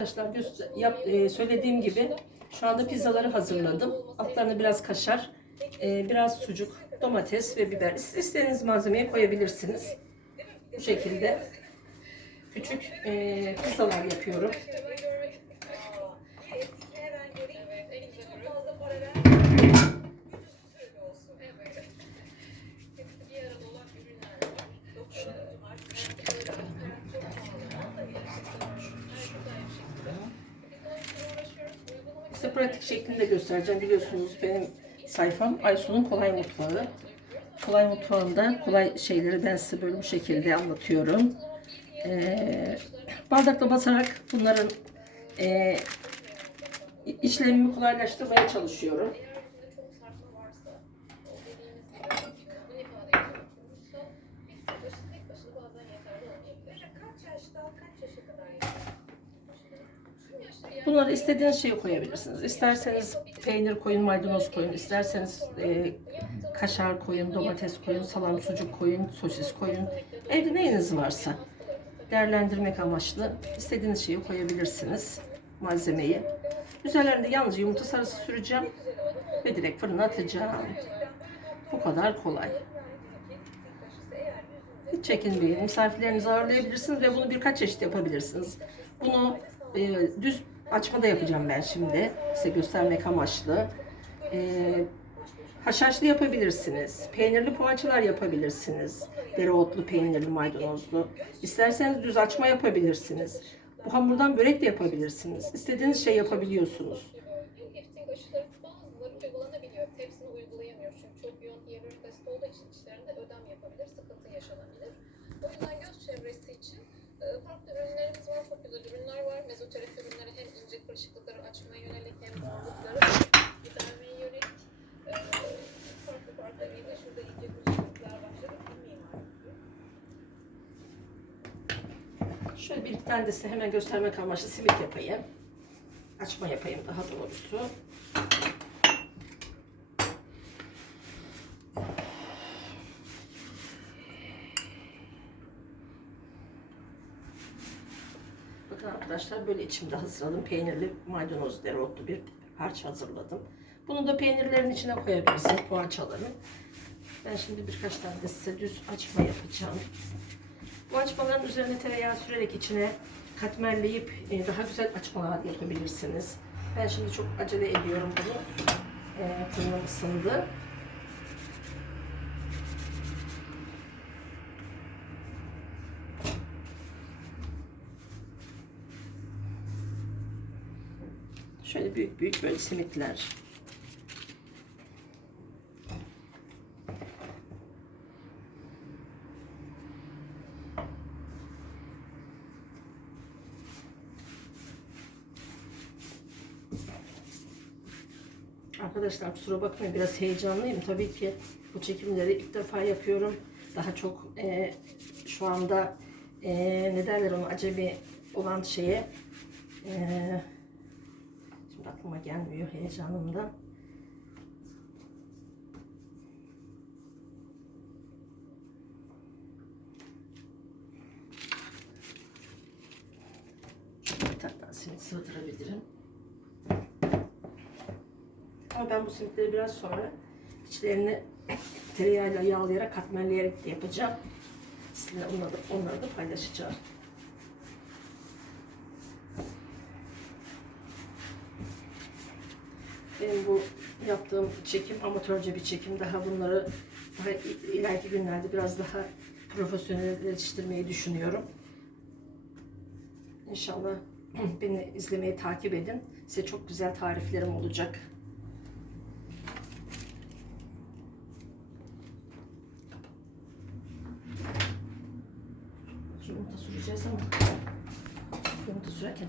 Arkadaşlar yap, e, söylediğim gibi şu anda pizzaları hazırladım. Altlarına biraz kaşar, e, biraz sucuk, domates ve biber. Siz istediğiniz malzemeyi koyabilirsiniz. Bu şekilde küçük e, pizzalar yapıyorum. Size pratik şeklinde göstereceğim. Biliyorsunuz benim sayfam Aysun'un kolay mutfağı. Kolay mutfağında kolay şeyleri ben size böyle bu şekilde anlatıyorum. Ee, bardakla basarak bunların e, işlemimi kolaylaştırmaya çalışıyorum. Bunları istediğiniz şeyi koyabilirsiniz. İsterseniz peynir koyun, maydanoz koyun, isterseniz e, kaşar koyun, domates koyun, salam, sucuk koyun, sosis koyun. Evde neyiniz varsa değerlendirmek amaçlı istediğiniz şeyi koyabilirsiniz malzemeyi. Üzerlerinde yalnızca yumurta sarısı süreceğim ve direkt fırına atacağım. Bu kadar kolay. Hiç çekinmeyin. Misafirlerinizi ağırlayabilirsiniz ve bunu birkaç çeşit yapabilirsiniz. Bunu e, düz açmada yapacağım ben şimdi. Size göstermek amaçlı. E, haşhaşlı yapabilirsiniz. Peynirli poğaçalar yapabilirsiniz. Dereotlu, peynirli, maydanozlu. İsterseniz düz açma yapabilirsiniz. Bu hamurdan börek de yapabilirsiniz. İstediğiniz şey yapabiliyorsunuz. Uygulayamıyor çünkü çok yoğun hyaluronik asit olduğu için içlerinde ödem yapabilir, sıkıntı yaşanabilir. O yüzden Şöyle bir tane de size hemen göstermek amaçlı simit yapayım. Açma yapayım daha doğrusu. Bakın arkadaşlar böyle içimde hazırladım. Peynirli maydanoz dereotlu bir harç hazırladım. Bunu da peynirlerin içine koyabilirsiniz poğaçaların. Ben şimdi birkaç tane de size düz açma yapacağım. Bu açmaların üzerine tereyağı sürerek içine katmerleyip e, daha güzel açmalar yapabilirsiniz. Ben şimdi çok acele ediyorum bunu. E, fırınım ısındı. Şöyle büyük büyük böyle simitler. Arkadaşlar kusura bakmayın biraz heyecanlıyım. Tabii ki bu çekimleri ilk defa yapıyorum. Daha çok e, şu anda e, ne derler onu acemi olan şeye e, şimdi aklıma gelmiyor heyecanımdan. Bir tane sığdırabilirim. Ama ben bu simitleri biraz sonra içlerini tereyağıyla yağlayarak katmerleyerek de yapacağım. Sizinle onları da, onları da paylaşacağım. Benim bu yaptığım çekim amatörce bir çekim. Daha bunları daha ileriki günlerde biraz daha profesyonelleştirmeyi düşünüyorum. İnşallah beni izlemeyi takip edin. Size çok güzel tariflerim olacak. Yumurta süreceğiz ama yumurta sürerken